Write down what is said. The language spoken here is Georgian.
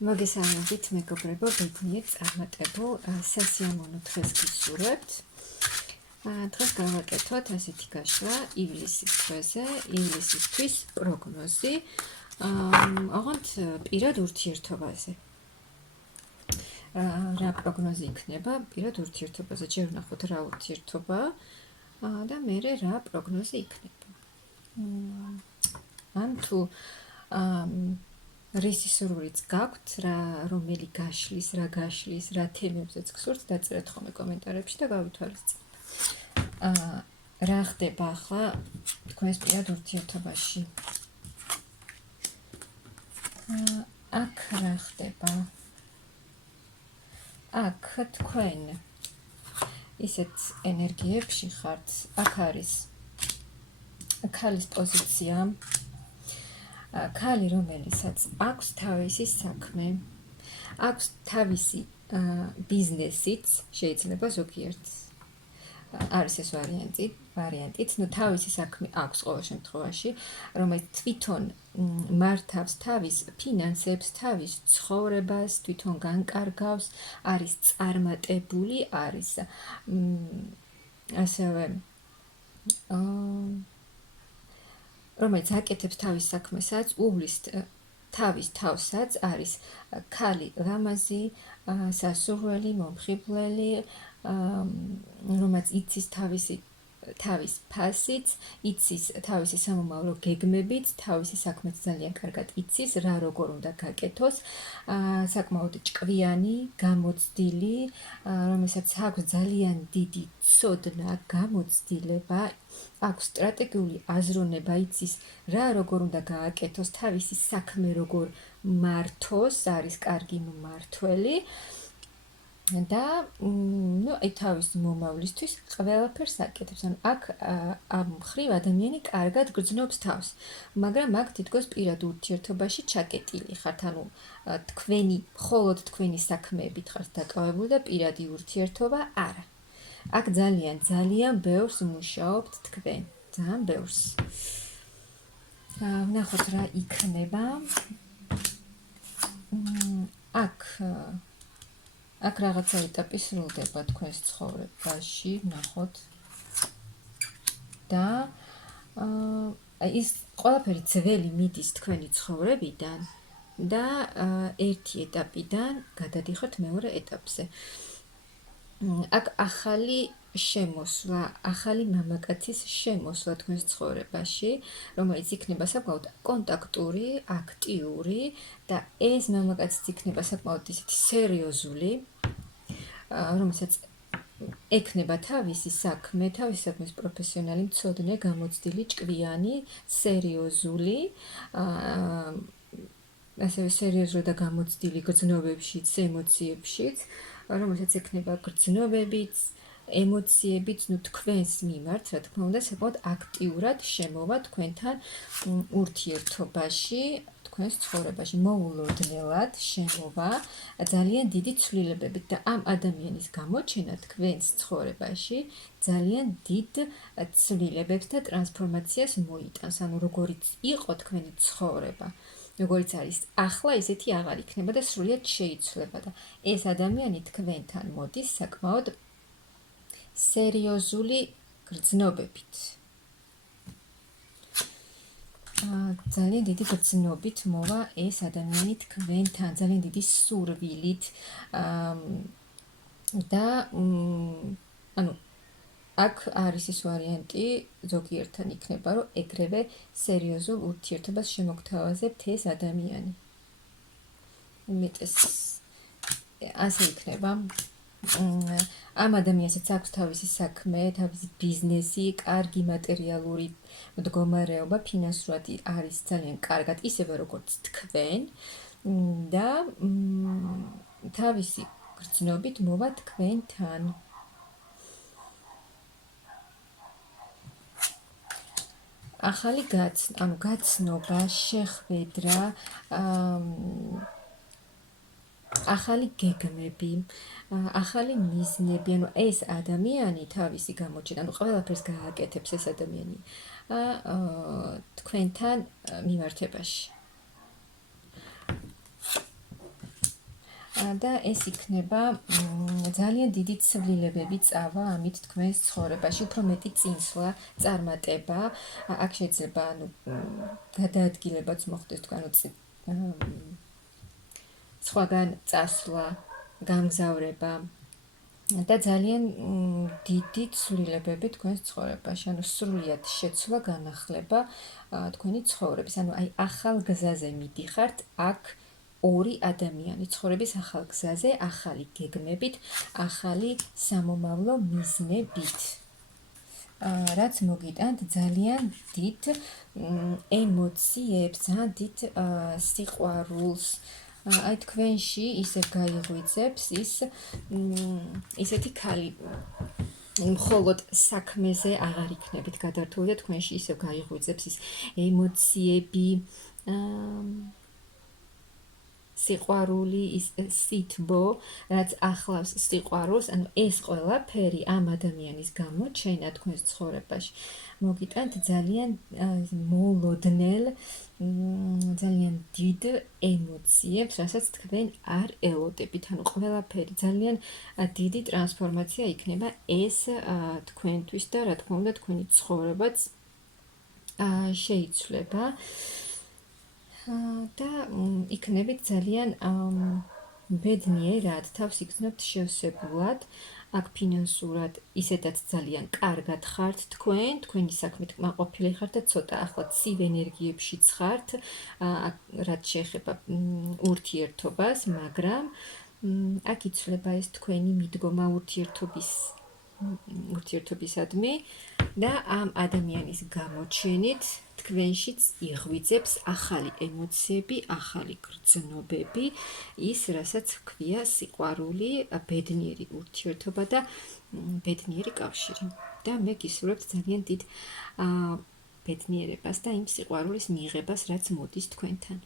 მოგესალმებით მეგობრებო, ბედნიერ წარმატებულ სასიამოვნო დღეს გისურვებთ. დღეს გავაკეთოთ ასეთი გაშლა ივლისის თვეზე, ივლისისთვის პროგნოზი, ოღონდ პირად ურთიერთობაზე. რა პროგნოზი იქნება პირად ურთიერთობაზე, ჯერ ვნახოთ რა ურთიერთობაა და მერე რა პროგნოზი იქნება. ან თუ რისი სურვილიც გაქვთ, რომელი გაშლის, რა გაშლის, რა თემებზეც გსურთ, დაწერეთ ხოლმე კომენტარებში და გავითვალისწინებთ. რა ხდება ახლა თქვენს პირად ურთიერთობაში? აქ რა ხდება? აქ თქვენ ისეთ ენერგიებში ხართ, აქ არის ქალის პოზიცია, ქალი, რომელსაც აქვს თავისი საქმე, აქვს თავისი ბიზნესიც, შეიძლება ზოგიერთ არის ეს ვარიანტიც, თავისი საქმე აქვს ყოველ შემთხვევაში, რომელიც თვითონ მართავს თავის ფინანსებს, თავის ცხოვრებას, თვითონ განკარგავს, არის წარმატებული, არის ასევე რომელიც აკეთებს თავის საქმესაც, უვლის თავის თავსაც, არის ქალი ლამაზი, სასურველი, მომხიბვლელი, რომელიც იცის თავის ფასიც, იცის თავისი სამომავლო გეგმებით, თავისი საქმეც ძალიან კარგად იცის, რა როგორ უნდა გაკეთოს, საკმაოდ ჭკვიანი, გამოცდილი, რომელსაც აქვს ძალიან დიდი ცოდნა, გამოცდილება, აქვს სტრატეგიული აზროვნება, იცის რა როგორ უნდა გააკეთოს, თავისი საქმე როგორ მართოს, არის კარგი მმართველი და თავის მომავლისთვის ყველაფერს აკეთებს. აქ ამ მხრივ ადამიანი კარგად გრძნობს თავს, მაგრამ აქ თითქოს პირად ურთიერთობაში ჩაკეტილი ხართ, მხოლოდ თქვენი საქმეებით ხართ დაკავებული და პირადი ურთიერთობა არა. აქ ძალიან ბევრს მუშაობთ თქვენ, ძალიან ბევრს. ვნახოთ რა იქნება. აქ რაღაცა ეტაპი სრულდება თქვენს ცხოვრებაში, ვნახოთ. და ის ყველაფერი ძველი მიდის თქვენი ცხოვრებიდან და ერთი ეტაპიდან გადადიხართ მეორე ეტაპზე. აქ ახალი შემოსვლა, ახალი მამაკაცის შემოსვლა თქვენს ცხოვრებაში, რომელიც იქნება საკმაოდ კონტაქტური, აქტიური და ეს მამაკაციც იქნება საკმაოდ ისეთი სერიოზული, რომელსაც ექნება თავისი საქმე, თავის საქმის პროფესიონალი, მცოდნე, გამოცდილი, ჭკვიანი, სერიოზული, ასევე სერიოზული და გამოცდილი გრძნობებშიც, ემოციებშიც, რომელსაც ექნება გრძნობებიც, ემოციებიც, თქვენს მიმართ, რა თქმა უნდა, საკმაოდ აქტიურად შემოვა თქვენთან ურთიერთობაში, თქვენს ცხოვრებაში, მოულოდნელად შემოვა ძალიან დიდი ცვლილებებით და ამ ადამიანის გამოჩენა თქვენს ცხოვრებაში ძალიან დიდ ცვლილებებს და ტრანსფორმაციას მოიტანს, როგორიც იყო თქვენი ცხოვრება, როგორიც არის ახლა, ისეთი აღარ იქნება და სრულიად შეიცვლება და ეს ადამიანი თქვენთან მოდის საკმაოდ სერიოზული გრძნობებით. ძალიან დიდი გრძნობით მოვა ეს ადამიანი თქვენთან, ძალიან დიდი სურვილით და აქ არის ის ვარიანტი, ზოგიერთთან იქნება, რომ ეგრევე სერიოზულ ურთიერთობას შემოგთავაზებთ ეს ადამიანი. უმეტეს ასე იქნება. ამ ადამიანსაც აქვს თავისი საქმე, თავისი ბიზნესი, კარგი მატერიალური მდგომარეობა, ფინანსურად არის ძალიან კარგად, ისევე როგორც თქვენ და თავისი გრძნობით მოვა თქვენთან. ახალი გაცნობა, შეხვედრა, ახალი გეგმები, ახალი მიზნები, ეს ადამიანი თავისი გამოჩენა, ყველაფერს გააკეთებს ეს ადამიანი თქვენთან მიმართებაში. და ეს იქნება ძალიან დიდი ცვლილებები წავა ამით თქვენს ცხოვრებაში, უფრო მეტი წინსვლა, წარმატება. აქ შეიძლება გადაადგილებაც მოხდეს თქვენ სხვაგან წასვლა, გამგზავრება და ძალიან დიდი ცვლილებები თქვენს ცხოვრებაში, ანუ სრულიად შეცვლა, განახლება თქვენი ცხოვრების. ანუ აი ახალ გზაზე მიდიხართ, აქ ორი ადამიანი ცხოვრების ახალ გზაზე, ახალი გეგმებით, ახალი სამომავლო მიზნებით. რაც მოგიტანთ ძალიან დიდ ემოციებს, ძალიან დიდ სიყვარულს. აი თქვენში ისევ გაიღვიძებს ის ისეთი ქალი მხოლოდ საქმეზე აღარ იქნებით გადართული და თქვენში ისევ გაიღვიძებს ის ემოციები, სიყვარული, ის სითბო, რაც ახლავს სიყვარულს, ანუ ეს ყველაფერი ამ ადამიანის გამოჩენა თქვენს ცხოვრებაში მოგიტანთ ძალიან მოულოდნელ, ძალიან დიდ ემოციებს, რასაც თქვენ არ ელოდებით. ანუ ყველაფერი ძალიან დიდი ტრანსფორმაცია იქნება ეს თქვენთვის და რა თქმა უნდა თქვენი ცხოვრებაც შეიცვლება. და იქნებით ძალიან ბედნიერად, თავს იგრძნობთ შევსებულად, აქ ფინანსურად ისედაც ძალიან კარგად ხართ თქვენ, თქვენი საქმით კმაყოფილი ხართ და ცოტა ახლა ცივ ენერგიებშიც ხართ, რაც შეეხება ურთიერთობას, მაგრამ აქ იცვლება ეს თქვენი მიდგომა ურთიერთობისადმი და ამ ადამიანის გამოჩენით თქვენშიც იღვიძებს ახალი ემოციები, ახალი გრძნობები, ის, რასაც ჰქვია სიყვარული, ბედნიერი ურთიერთობა და ბედნიერი კავშირი. და მე გისურვებთ ძალიან დიდ ბედნიერებას და იმ სიყვარულის მიღებას, რაც მოდის თქვენთან.